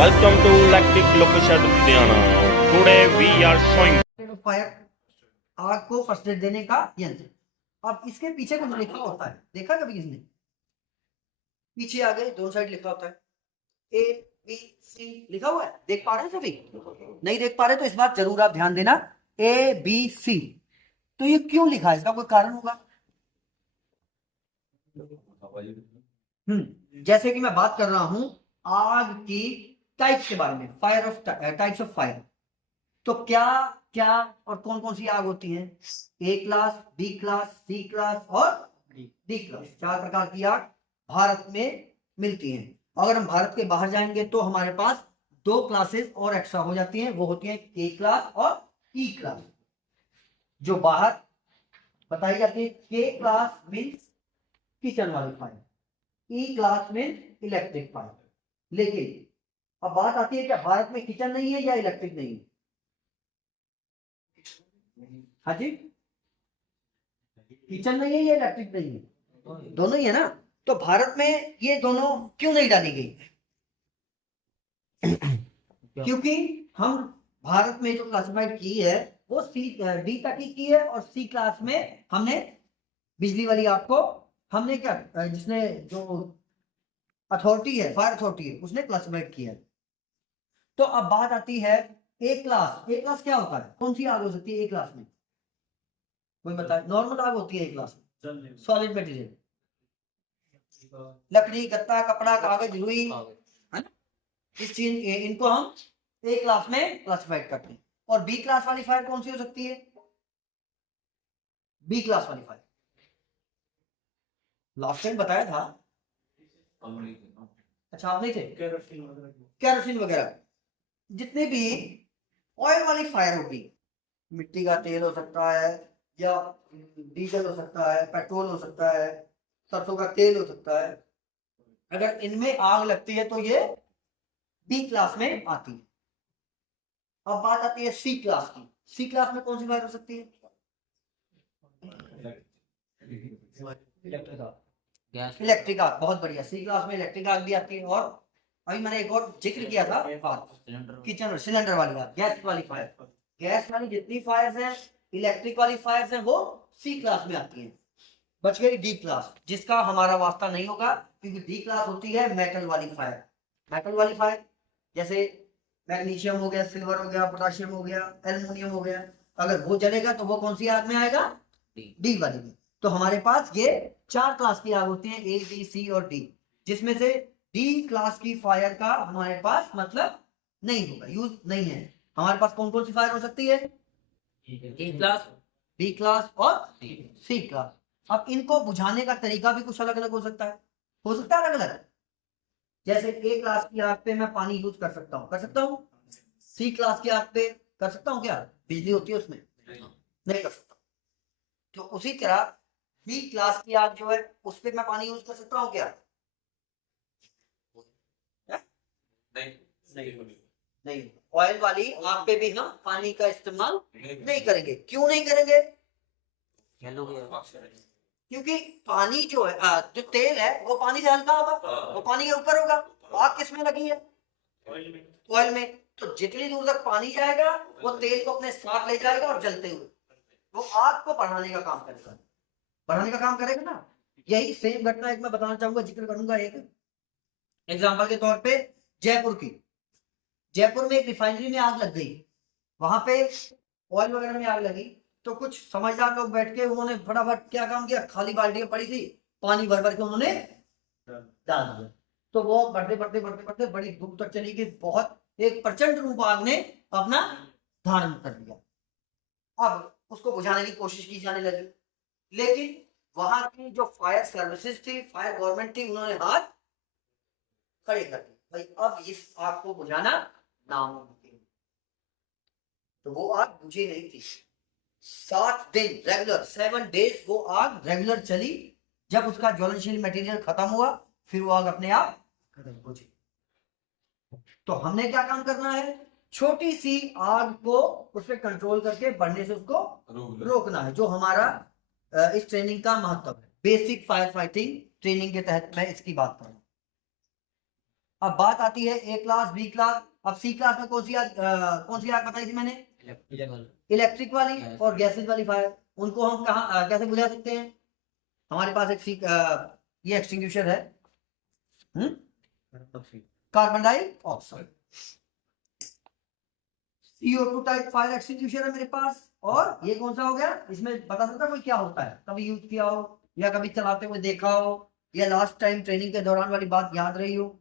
Welcome to Electric Location Ludhiana. Today we are showing fire आग को first aid देने का यंत्र। अब इसके पीछे कुछ लिखा होता है, देखा कभी किसने? पीछे आगे दोनों साइड लिखा होता है, ए बी सी लिखा हुआ है। देख पा रहे हैं सभी? नहीं देख पा रहे तो इस बात जरूर आप ध्यान देना, ए बी सी। तो ये क्यों लिखा है? इसका कोई कारण होगा। जैसे कि मैं बात कर रहा हूं आग की टाइप्स के बारे में, fire of types of fire. तो क्या क्या और कौन कौन सी आग होती है? ए क्लास, बी क्लास, सी क्लास और डी क्लास। 4 प्रकार की आग भारत में मिलती हैं। अगर हम भारत के बाहर जाएंगे तो हमारे पास 2 क्लासेस और एक्स्ट्रा हो जाती हैं, वो होती हैं ए क्लास और ई क्लास। जो बाहर बताई जाती है, के क्लास मीन्स किचन वाली फायर, ई क्लास मीन्स इलेक्ट्रिक फायर। लेकिन अब बात आती है, क्या भारत में किचन नहीं है या इलेक्ट्रिक नहीं है? हाँ जी, किचन नहीं है या इलेक्ट्रिक नहीं है? दोनों ही है ना। तो भारत में ये दोनों क्यों नहीं डाली गई? क्योंकि हम भारत में जो क्लासिफाइड की है वो सी डी तक की है, और सी क्लास में हमने बिजली वाली आग को हमने क्या, जिसने जो अथॉरिटी है, फायर अथॉरिटी है, उसने क्लासिफाइड किया है। तो अब बात आती है ए क्लास। ए क्लास क्या होता है? कौन सी आग हो सकती है ए क्लास में? कोई बताए? नॉर्मल आग होती है ए क्लास में, सॉलिड मटेरियल, लकड़ी, गत्ता, कपड़ा, कागज, रुई, है ना। इस चीज इनको हम ए क्लास में क्लासिफाइड करते हैं। और बी क्लास वाली फायर कौन सी हो सकती है? बी क्लास वाली फायर लास्ट टाइम बताया था। अच्छा, आप नहीं थे? केरोसिन वगैरह, जितने भी ऑयल वाली फायर होगी, मिट्टी का तेल हो सकता है, या डीजल हो सकता है, पेट्रोल हो सकता है, सरसों का तेल हो सकता है, अगर इनमें आग लगती है तो ये बी क्लास में आती है। अब बात आती है सी क्लास की। सी क्लास में कौन सी फायर हो सकती है? इलेक्ट्रिक आग। बहुत बढ़िया, सी क्लास में इलेक्ट्रिक आग भी आती है। और अभी मैंने एक और जिक्र किया था, किचन सिलेंडर वाली आग, गैस वाली फायर। गैस वाली जितनी फायर्स हैं, इलेक्ट्रिक वाली फायर्स हैं, वो सी क्लास में आती हैं। बच गई डी क्लास, जिसका हमारा वास्ता नहीं होगा, क्योंकि डी क्लास होती है मेटल वाली फायर। मेटल वाली फायर जैसे मैग्नीशियम हो गया, सिल्वर हो गया, पोटाशियम हो गया, एल्युमिनियम हो गया, अगर वो जलेगा तो वो कौन सी आग में आएगा? डी वाली में। तो हमारे पास ये 4 क्लास की आग होती है, ए बी सी और डी, जिसमें से डी क्लास की फायर का हमारे पास मतलब नहीं होगा, यूज नहीं है। हमारे पास कौन कौन सी फायर हो सकती है? ए क्लास, बी क्लास और सी क्लास। अब इनको बुझाने का तरीका भी कुछ अलग अलग हो सकता है। हो सकता है अलग अलग। जैसे ए क्लास की आग पे मैं पानी यूज कर सकता हूँ, कर सकता हूँ। सी क्लास की आग पे कर सकता हूँ क्या? बिजली होती है उसमें, नहीं कर सकता। तो उसी तरह बी क्लास की आग जो है उस पे मैं पानी यूज कर सकता हूँ क्या? नहीं। ऑयल वाली आग पे भी हम पानी का इस्तेमाल नहीं करेंगे। क्यों नहीं करेंगे? क्योंकि पानी जो है, जो तेल है वो पानी से हल्का होगा, वो पानी के ऊपर होगा। आग किस में लगी है? ऑयल में। तो जितनी दूर तक पानी जाएगा वो तेल को अपने साथ ले जाएगा, और जलते हुए वो आग को बढ़ाने का काम करेगा, बढ़ाने का काम करेगा ना। यही सेम घटना एक मैं बताना चाहूंगा, जिक्र करूंगा एक एग्जांपल के तौर पे। जयपुर की, जयपुर में एक रिफाइनरी में आग लग गई, वहां पे ऑयल वगैरह में आग लगी। तो कुछ समझदार लोग बैठ के उन्होंने फटाफट क्या काम किया, खाली बाल्टियां पड़ी थी, पानी भर भर के उन्होंने डाल दिया। तो वो बढ़ते बढ़ते बढ़ते बढ़ते बड़ी दूर तक चली गई, बहुत एक प्रचंड रूप आग ने अपना धारण कर लिया। अब उसको बुझाने की कोशिश की जाने लगी, लेकिन वहां की जो फायर सर्विसेज थी, फायर गवर्नमेंट थी, उन्होंने हाथ खड़े कर दिए, भाई अब इस आग को बुझाना नामुमकिन। तो वो आग बुझी नहीं थी। 7 दिन रेगुलर, 7 डेज वो आग रेगुलर चली। जब उसका ज्वलनशील मटेरियल खत्म हुआ, फिर वो आग अपने आप बुझी। तो हमने क्या काम करना है? छोटी सी आग को उस पर कंट्रोल करके बढ़ने से उसको रोकना है, जो हमारा इस ट्रेनिंग का महत्व है। बेसिक फायर फाइटिंग ट्रेनिंग के तहत मैं इसकी बात कर रहा हूं। अब बात आती है ए क्लास, बी क्लास। अब सी क्लास में कौन सी आग बताई थी मैंने? इलेक्ट्रिक वाली और गैसेज वाली फायर। उनको हम कहाँ कैसे बुझा सकते हैं? हमारे पास एक ये एक्सटिंग्विशर है, carbon dioxide, CO2 type fire extinguisher है मेरे पास। और ये कौन सा हो गया? इसमें बता सकता कोई क्या होता है? कभी यूज किया हो या कभी चलाते हुए देखा हो या लास्ट टाइम ट्रेनिंग के दौरान वाली बात याद रही हो।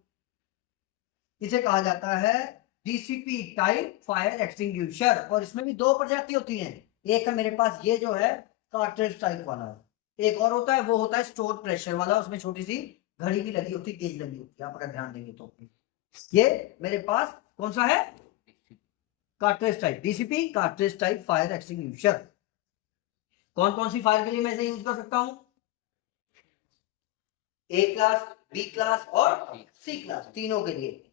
इसे कहा जाता है DCP टाइप फायर एक्सटिंग्विशर। और इसमें भी दो प्रजाति होती हैं। एक है मेरे पास ये जो है कार्ट्रिज टाइप वाला, एक और होता है वो होता है स्टोर प्रेशर वाला। उसमें छोटी सी घड़ी भी लगी होती है, गेज लगी होती है, आप अगर ध्यान देंगे तो। ये मेरे पास कौन सा है? Cartridge type, DCP cartridge type fire extinguisher. कौन कौन सी फायर के लिए मैं इसे यूज कर सकता हूं? ए क्लास, बी क्लास और सी क्लास, तीनों के लिए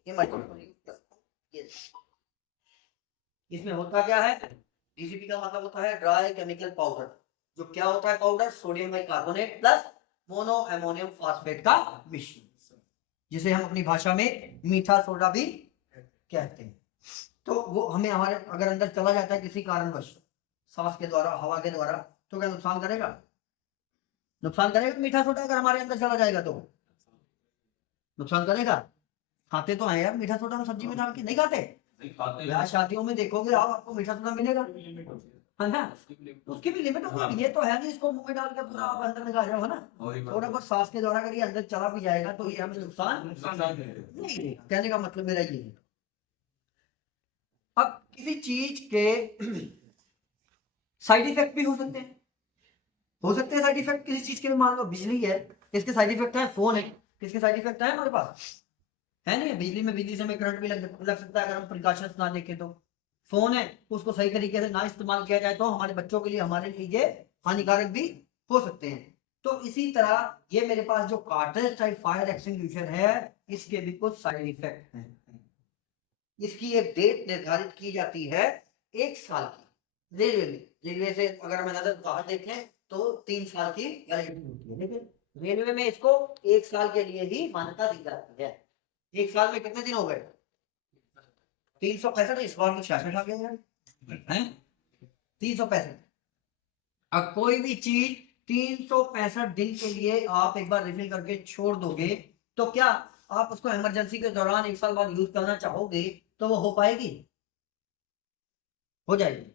इसमें होता क्या है? DCP का मतलब होता है ड्राई केमिकल पाउडर। जो क्या होता है powder? Sodium bicarbonate plus mono ammonium phosphate का मिश्रण, जिसे हम अपनी भाषा में मीठा सोडा भी कहते हैं। तो वो हमें हमारे अगर अंदर चला जाता है किसी कारणवश, सांस के द्वारा, हवा के द्वारा, तो क्या नुकसान करेगा? नुकसान करेगा मीठा सोडा अगर हमारे अंदर चला जाएगा तो नुकसान करेगा। खाते तो हैं यार मीठा सोडा, हम सब्जी में डाल के नहीं खाते? ब्याह शादियों में देखोगे आप, आपको मीठा सोडा मिलेगा, है ना? उसकी भी लिमिट होगी। ये तो है नहीं इसको मुंह में डाल के पूरा आप अंदर निकाल जाओ, है ना? थोड़ा बहुत सांस के द्वारा अगर ये अंदर चला भी जाएगा तो ये हमें नुकसान नहीं देगा। कहने का मतलब मेरा ये है। अब किसी चीज के साइड इफेक्ट भी हो सकते हैं, साइड इफेक्ट किसी चीज के। मान लो बिजली है, इसके साइड इफेक्ट है। फोन है, किसके साइड इफेक्ट है हमारे पास? है नहीं? बिजली से हमें करंट भी लग सकता है अगर हम प्रिकॉशंस ना देखें तो। फोन है, उसको सही तरीके से ना इस्तेमाल किया जाए तो हमारे बच्चों के लिए, हमारे लिए ये हानिकारक भी हो सकते हैं। तो इसी तरह ये मेरे पास जो कार्ट्रिज टाइप फायर एक्सटिंग्विशर है, इसके भी कुछ साइड इफेक्ट हैं। इसकी एक डेट निर्धारित की जाती है 1 साल की। रेलवे से अगर हम नजर बाहर देखें तो 3 साल की वैलिडिटी होती है, लेकिन रेलवे में इसको 1 साल के लिए ही मान्यता दी जाती है। 1 साल में कितने दिन हो गए? 365। इस बार तो 66 आ गए यार, हैं? 365। अब कोई भी चीज 365 दिन के लिए आप एक बार रिफिल करके छोड़ दोगे तो क्या आप उसको इमरजेंसी के दौरान 1 साल बाद यूज करना चाहोगे तो वो हो पाएगी? हो जाएगी।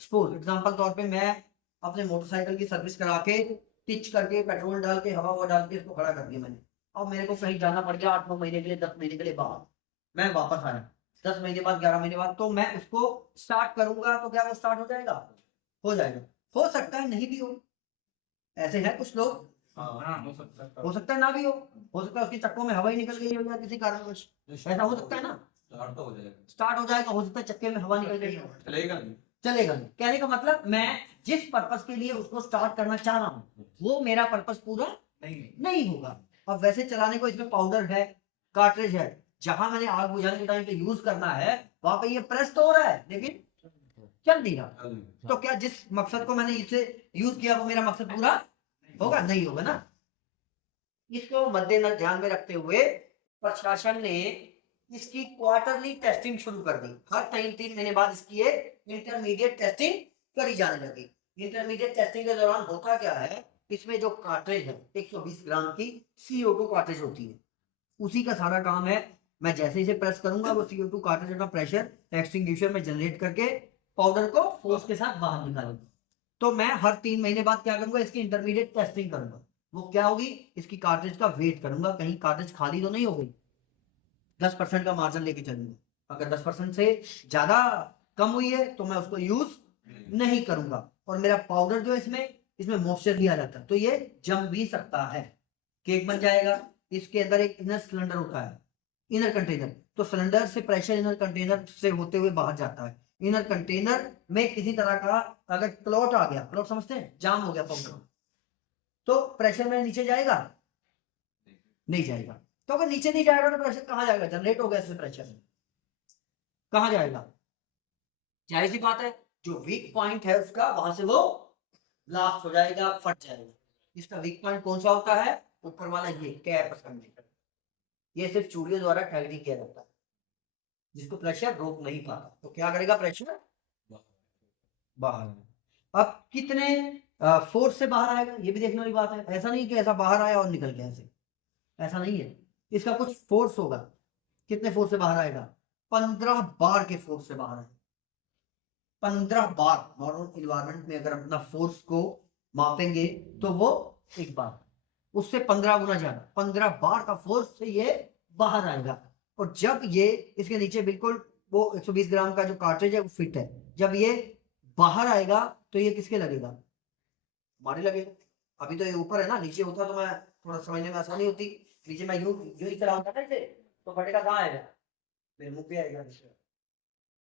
सपोज एग्जांपल तौर पे मैं अपने मोटरसाइकिल की सर्विस करा के, टिच करके, पेट्रोल डाल के, हवा डाल के इसको खड़ा कर दिया मैंने। अब मेरे को कहीं जाना पड़ गया 8-9 महीने के लिए, 10 महीने के लिए बाहर, मैं वापस आया 10 महीने बाद, 11 महीने बाद, तो मैं उसको स्टार्ट करूंगा तो क्या वो स्टार्ट हो जाएगा? हो जाएगा। हो सकता है नहीं भी हो, ऐसे है कुछ लोग, हो सकता है ना भी हो सकता है उसके चक्कों में हवा ही निकल गई हो या किसी कारणवश, ऐसा हो सकता है ना? स्टार्ट हो जाएगा, हो सकता है चक्के में हवा निकल गई हो, चलेगा नहीं। कहने का मतलब मैं जिस पर्पस के लिए उसको स्टार्ट करना चाह रहा हूँ वो मेरा पर्पस पूरा नहीं होगा। अब वैसे चलाने को इसमें पाउडर है, कार्ट्रिज है, जहां मैंने आग बुझाने के टाइम पे यूज करना है वहां पे ये प्रेस तो हो रहा है लेकिन चल नहीं रहा। तो क्या जिस मकसद को मैंने इसे यूज किया वो मेरा मकसद पूरा होगा? नहीं होगा ना। इसको मद्देनजर ध्यान में रखते हुए प्रशासन ने इसकी क्वार्टरली टेस्टिंग शुरू कर दी। हर 3 महीने बाद इसकी एक इंटरमीडिएट टेस्टिंग करी जाने लगी। इंटरमीडिएट टेस्टिंग के दौरान होता क्या है, इसमें जो कार्ट्रिज है 120 ग्राम की CO2 कार्ट्रिज होती है, उसी का सारा काम है। मैं जैसे इसे प्रेस करूंगा वो CO2 कार्ट्रिज का प्रेशर एक्सटिंग्विशर में जनरेट करके पाउडर को फोर्स के साथ बाहर निकालेगा। तो मैं हर 3 महीने बाद क्या करूंगा, इसकी इंटरमीडिएट टेस्टिंग करूंगा। वो क्या होगी, इसकी कार्ट्रिज का वेट करूंगा, कहीं कार्ट्रिज खाली तो नहीं हो गई। 10% का मार्जिन लेके चलूंगा। अगर 10% से ज्यादा कम हुई है तो मैं उसको यूज नहीं करूंगा। और मेरा पाउडर जो है इसमें मॉइस्चर भी आ जाता है तो ये जम भी सकता है, केक बन जाएगा। इसके अंदर एक इनर सिलेंडर होता है, इनर कंटेनर। तो सिलेंडर से प्रेशर इनर कंटेनर से होते हुए बाहर जाता है। इनर कंटेनर में किसी तरह का अगर क्लॉट आ गया, क्लॉट समझते हैं, जाम हो गया पाउडर, तो प्रेशर में नीचे जाएगा? नहीं जाएगा। तो अगर नीचे नहीं जाएगा तो प्रेशर कहां जाएगा? जनरेट हो गया इससे प्रेशर, कहां जाएगा? जाहिर सी बात है जो वीक पॉइंट है उसका वहां से वो ब्लास्ट हो जाएगा, फट जाएगा। इसका वीक पॉइंट कौन सा होता है? ऊपर वाला ये कैप, ये सिर्फ चूड़ियों द्वारा टैगरी किया जाता है, जिसको प्रेशर रोक नहीं पाता। तो क्या करेगा, प्रेशर बाहर। अब कितने फोर्स से बाहर आएगा ये भी देखने वाली बात है। ऐसा नहीं कि ऐसा बाहर आया और निकल गया, ऐसा नहीं है। इसका कुछ फोर्स होगा। कितने फोर्स से बाहर आएगा, 15 बार के फोर्स से बाहर आएगा। 15 बार। नॉर्मल इन्वायरमेंट में अगर अपना फोर्स को मापेंगे तो वो एक बार, उससे 15 गुना ज्यादा, 15 बार का फोर्स से ये बाहर आएगा। और जब ये इसके नीचे बिल्कुल वो 120 ग्राम का जो कार्ट्रिज है वो फिट है, जब ये बाहर आएगा तो ये किसके लगेगा, हमारे लगेगा। अभी तो ये ऊपर है ना, नीचे होता तो मैं थोड़ा समझने में आसानी होती। नीचे मैं यूं ही चलाऊंगा ना इसे, तो फटेगा कहाँ आएगा, मेरे मुंह पे आएगा।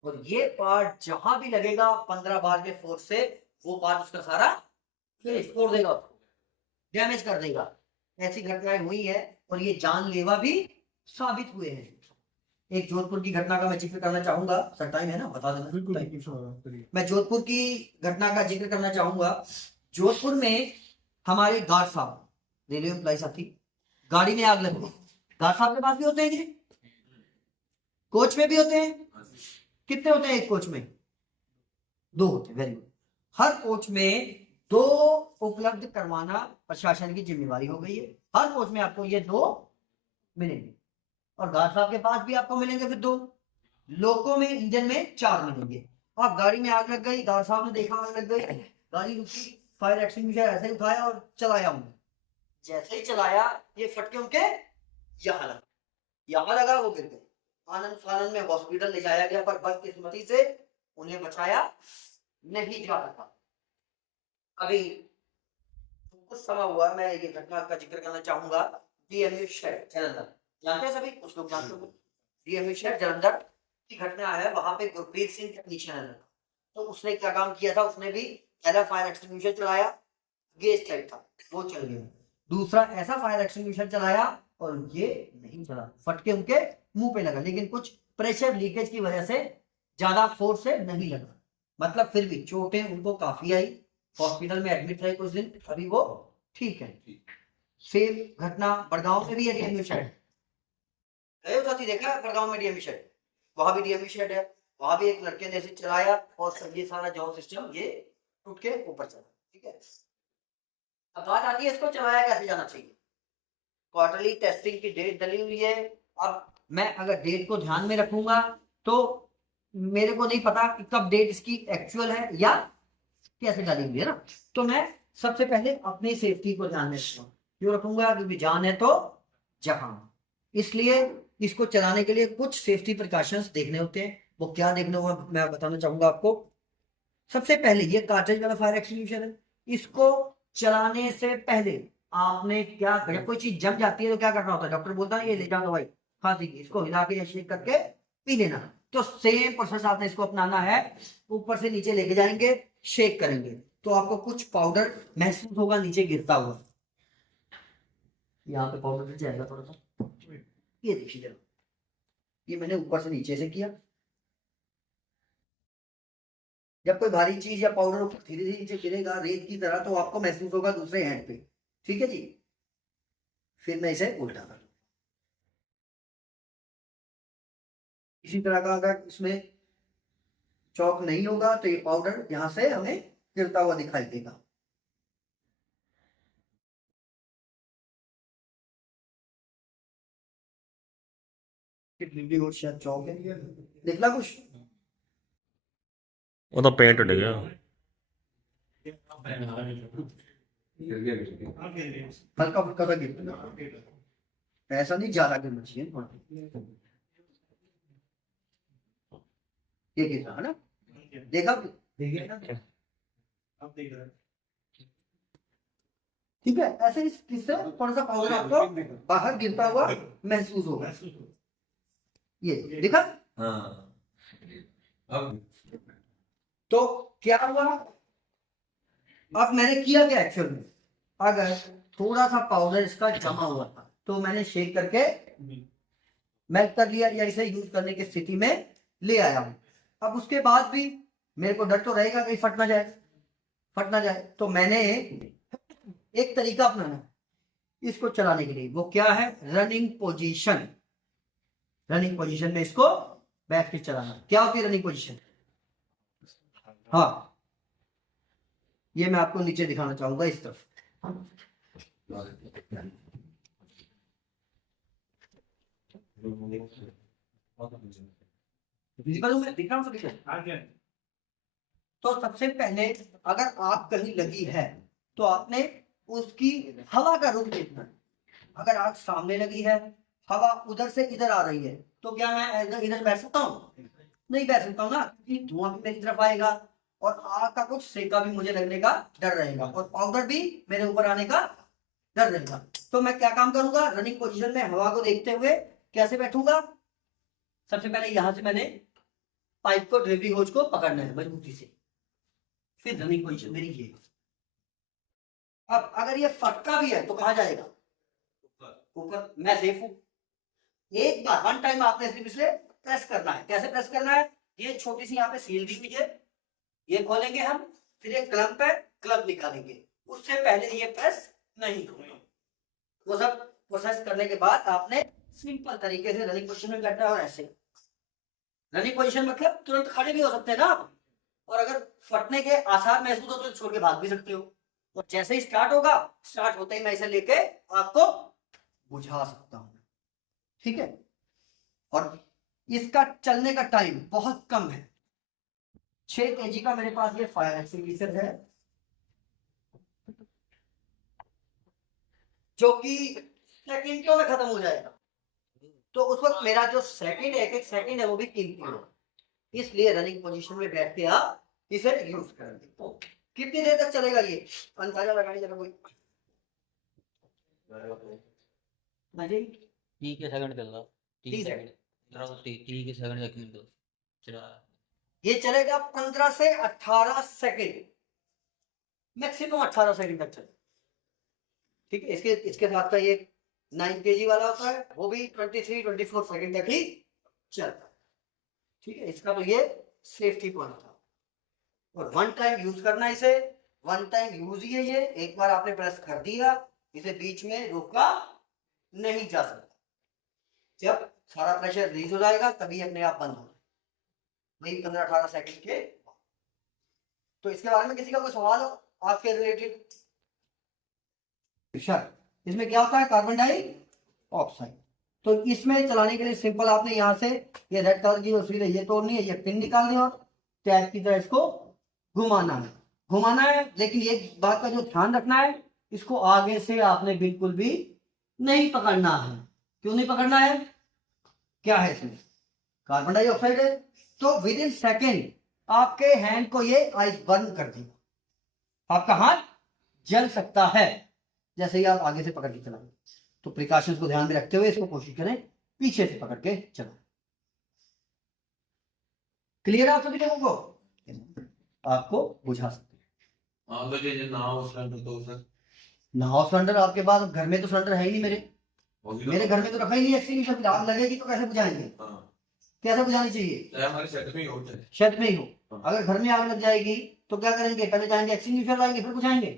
और ये पार्ट जहां भी लगेगा 15 बार के फोर्स से, वो पार्ट उसका सारा फिनिश तोड़ देगा, डैमेज कर देगा। ऐसी घटनाएं हुई है और ये जानलेवा भी साबित हुए हैं। एक जोधपुर की घटना का मैं जिक्र करना चाहूंगा, सर टाइम है ना, बता देना। मैं जोधपुर की घटना का जिक्र करना चाहूंगा। जोधपुर में हमारे गार्ड साहब, रेलवे एम्प्लॉय साहब थी, गाड़ी में आग लग गई। गार्ड साहब के पास भी होते हैं, कोच में भी होते हैं। कितने होते हैं एक कोच में, 2 होते हैं। Very good. हर कोच में 2 उपलब्ध करवाना प्रशासन की जिम्मेवारी हो गई है। हर कोच में आपको ये 2 मिलेंगे, और गार्ड साहब के पास भी आपको मिलेंगे फिर 2। लोको में, इंजन में 4 मिलेंगे। और गाड़ी में आग लग गई, गार्ड साहब ने देखा आग लग गई, गाड़ी रुकी, फायर एक्सटिंग्विशर ऐसे ही उठाया और चलाया उन्हें। जैसे ही चलाया ये फटके उनके यहाँ लगा, वो गिर गए। आनंद फानंद में हॉस्पिटल ले जाया गया, पर बदकिस्मती से उन्हें बचाया नहीं जा सका। अभी कुछ समय हुआ, मैं ये घटना का जिक्र करना चाहूंगा। डीएमयू शेड जलंधर, जानते हैं सभी, कुछ लोग जानते होंगे। डीएमयू शेड जलंधर की घटना है। वहां पे गुरप्रीत सिंह टेक्नीशियन है, तो उसने क्या काम किया था, उसने भी पहला फायर एक्सटिंग्विशर चलाया, गेज टाइप था, वो चल गया। दूसरा ऐसा फायर एक्सटिंग्विशर चलाया और ये नहीं चला, फटके उनके मुंह पे लगा, लेकिन कुछ प्रेशर लीकेज की वजह से ज्यादा फोर्स से नहीं लगा। मतलब फिर भी चोटें उनको काफी आई, हॉस्पिटल में एडमिट रहे कुछ दिन, अभी वो ठीक है। सेम घटना बड़गांव में भी है, डीएमयू शेड गए साथी, देखा बड़गांव में डीएमयू शेड, वहां भी डीएमयू शेड है। वहां भी एक लड़के ने ऐसे चलाया और ये सारा जॉब सिस्टम ये टूट के ऊपर चला। ठीक है, अब बात आती है इसको चलाया कैसे जाना चाहिए। क्वार्टरली टेस्टिंग की डेट डली हुई है। अब मैं अगर डेट को ध्यान में रखूंगा तो मेरे को नहीं पता कि कब डेट इसकी एक्चुअल है या कैसे डाली हुई है ना। तो मैं सबसे पहले अपनी सेफ्टी को ध्यान में रखूंगा, क्यों रखूंगा, क्योंकि जान है तो जहां। इसलिए इसको चलाने के लिए कुछ सेफ्टी प्रिकॉशंस देखने होते हैं। वो क्या देखने होगा मैं बताना चाहूंगा आपको। सबसे पहले ये कार्ट्रिज वाला फायर एक्सटिंग्विशर है, इसको चलाने से पहले आपने क्या, जब कोई चीज जम जाती है तो क्या करना होता है, डॉक्टर बोलता है ये ले जाओ दवाई खांसी की, इसको हिला के या शेक करके पी लेना। तो सेम प्रोसेस आपने इसको अपनाना है। ऊपर से नीचे लेके जाएंगे, शेक करेंगे, तो आपको कुछ पाउडर महसूस होगा नीचे गिरता हुआ। यहाँ पे पाउडर गिर जाएगा थोड़ा सा, ये देखिए जरा, ये मैंने ऊपर से नीचे से किया। जब कोई भारी चीज या पाउडर धीरे धीरे नीचे गिरेगा रेत की तरह, तो आपको महसूस होगा दूसरे हैंड पे। ठीक है जी, फिर मैं इसे उल्टा कर, इसी तरह का अगर इसमें चौक नहीं होगा तो ये पाउडर यहां से हमें गिरता हुआ दिखाई देगा। शायद चौक है, निकला कुछ, ਉਹਦਾ ਪੇਂਟ ਡਿੱਗਿਆ। हल्का फुल्का सा गिर, ऐसा नहीं ज्यादा गिरना चाहिए थोड़ा। ये गिर रहा है ना, देखा, देखिए ना, अब देख रहा है। ठीक है, ऐसे इससे थोड़ा सा पाउडर आपको बाहर गिरता हुआ महसूस होगा। ये देखा, हाँ। अब तो क्या हुआ, अब मैंने किया क्या एक्चुअल में, अगर थोड़ा सा पाउडर इसका जमा हुआ था तो मैंने शेक करके मेल्ट कर लिया या इसे यूज करने की स्थिति में ले आया हूं। अब उसके बाद भी मेरे को डर तो रहेगा कहीं फट ना जाए, तो मैंने एक तरीका अपनाना इसको चलाने के लिए। वो क्या है, रनिंग पोजीशन। रनिंग पोजीशन में इसको बैठ के चलाना। क्या होती है रनिंग पोजीशन? हाँ, ये मैं आपको नीचे दिखाना चाहूंगा इस तरफ। तो सबसे पहले अगर आग कहीं लगी है तो आपने उसकी हवा का रुख देखना है। अगर आग सामने लगी है, हवा उधर से इधर आ रही है, तो क्या मैं इधर बैठ सकता हूँ? नहीं बैठ सकता हूँ ना, क्योंकि धुआं भी मेरी तरफ आएगा और आग का कुछ सेका भी मुझे लगने का डर रहेगा और पाउडर भी मेरे ऊपर आने का डर रहेगा। तो मैं क्या काम करूंगा? रनिंग पोजीशन में हवा को देखते हुए कैसे बैठूंगा? सबसे पहले यहां से मैंने पाइप को, डिलीवरी होज को पकड़ना है मजबूती से, फिर रनिंग पोजीशन मेरी ये। अब अगर ये फटका भी है तो कहां जाएगा? ऊपर। मैं सेफ हूं। एक बार वन टाइम आपने सिर्फ इसलिए प्रेस करना है। कैसे प्रेस करना है? ये छोटी सी यहाँ पे सील दी हुई है, ये खोलेंगे हम, फिर एक क्लम्प है, क्लम्प निकालेंगे। उससे पहले ये प्रेस नहीं होगा। वो सब प्रोसेस करने के बाद आपने सिंपल तरीके से रनिंग पोजीशन में बैठना है। और ऐसे रनिंग पोजीशन मतलब तुरंत खड़े भी हो सकते हैं ना आप, और अगर फटने के आसार महसूस हो तो छोड़ के भाग भी सकते हो। और जैसे ही स्टार्ट होगा, स्टार्ट होते ही मैं इसे लेके आपको बुझा सकता हूं। ठीक है? और इसका चलने का टाइम बहुत कम है। 6 kg का मेरे पास ये फायर एक्सटिंग्विशर है, जो कि सेकंडों में खत्म हो जाएगा। तो उस वक्त मेरा जो सेकंड है, एक सेकंड है, वो भी कीमती है। इसलिए रनिंग पोजीशन में बैठ के आप इसे यूज करेंगे। तो कितनी देर तक चलेगा ये अंदाजा लगाने जरा कोई? 30 सेकंड चल रहा, 30 सेकंड 30 सेकंड चला। ये चलेगा 15 से 18 सेकंड, मैक्सिमम 18 सेकंड तक चलेगा। ठीक है? इसके साथ का ये 9 kg वाला होता है, वो भी 23-24 सेकंड तक ही चलता है। ठीक है? इसका तो ये सेफ्टी पॉइंट था। और वन टाइम यूज करना है इसे, वन टाइम यूज ही है ये। एक बार आपने प्रेस कर दिया, इसे बीच में रोका नहीं जा सकता। जब सारा प्रेशर रिलीज हो जाएगा तभी अपने आप बंद होगा, वही 15-18 सेकंड के। तो इसके बारे में किसी का कोई सवाल हो आपके रिलेटेड? इसमें क्या होता है? Carbon dioxide. तो इसमें चलाने के लिए सिंपल आपने यहाँ से ये रेड कलर की सीधे ये तोड़नी है, ये पिन निकालनी है और टैप की तरह इसको घुमाना है। लेकिन ये बात का जो ध्यान रखना है, इसको आगे से आपने बिल्कुल भी नहीं पकड़ना है। क्यों नहीं पकड़ना है? क्या है इसमें? कार्बन डाइऑक्साइड है। तो विद इन सेकेंड आपके हैंड को ये आइस बर्न कर देगा, आपका हाथ जल सकता है जैसे ही आप आगे से पकड़ के चलाएं। तो प्रिकॉशंस को ध्यान में रखते हुए इसको कोशिश करें पीछे से पकड़ के चलाएं। क्लियर आप सभी लोगों को? आपको बुझा सकते हैं। नाव सिलेंडर आपके पास घर में तो सिलेंडर है ही नहीं। मेरे घर में तो रखा ही नहीं एक्सटिंग्विशर। आग लगेगी तो कैसे बुझाएंगे? कैसे बुझानी चाहिए? हमारे सेट में ही हो जाए, शेड में ही हो। अगर घर में आग लग जाएगी तो क्या करेंगे? पहले जाएंगे एक्सटिंग्विशर लाएंगे, फिर बुझाएंगे।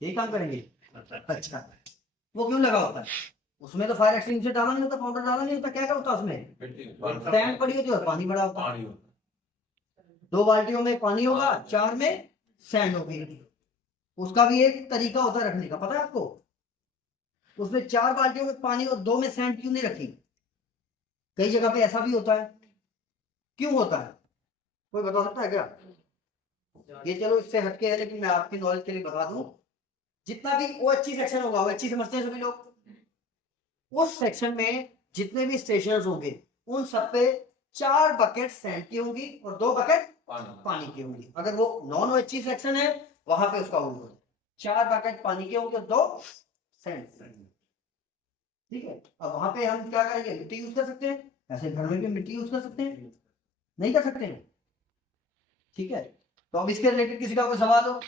यही काम करेंगे। अच्छा, वो क्यों लगा होता है? उसमें तो फायर एक्सटिंग्विशर डाला नहीं होता, पाउडर डाला नहीं होता, क्या होता है उसमें? सैंड पड़ी होती है और पानी पड़ा होता है। 2 बाल्टियों में पानी होगा, 4 में सैंड होगी। उसका भी एक तरीका होता है रखने का, पता है आपको? उसमें 4 बाल्टियों में पानी और 2 में सैंड क्यों नहीं रखी? कई जगह पे ऐसा भी होता है। क्यों होता है? कोई बता सकता है क्या? ये चलो इससे हटके है, लेकिन मैं आपकी नॉलेज के लिए बता दूं, जितना भी OHE सेक्शन होगा, OHE समझते हैं सभी लोग, उस सेक्शन में जितने भी स्टेशन होंगे उन सब पे 4 बकेट सैंड की होंगी और 2 बकेट पानी की होंगी। अगर वो नॉन OHE सेक्शन है वहां पे उसका उल्टा, 4 बकेट पानी के होंगे और 2 सैंड। ठीक है? अब वहां पे हम क्या करेंगे? मिट्टी यूज कर सकते हैं। ऐसे घर में भी मिट्टी यूज कर सकते हैं, नहीं कर सकते हैं? ठीक है? तो अब इसके रिलेटेड किसी का कोई सवाल हो?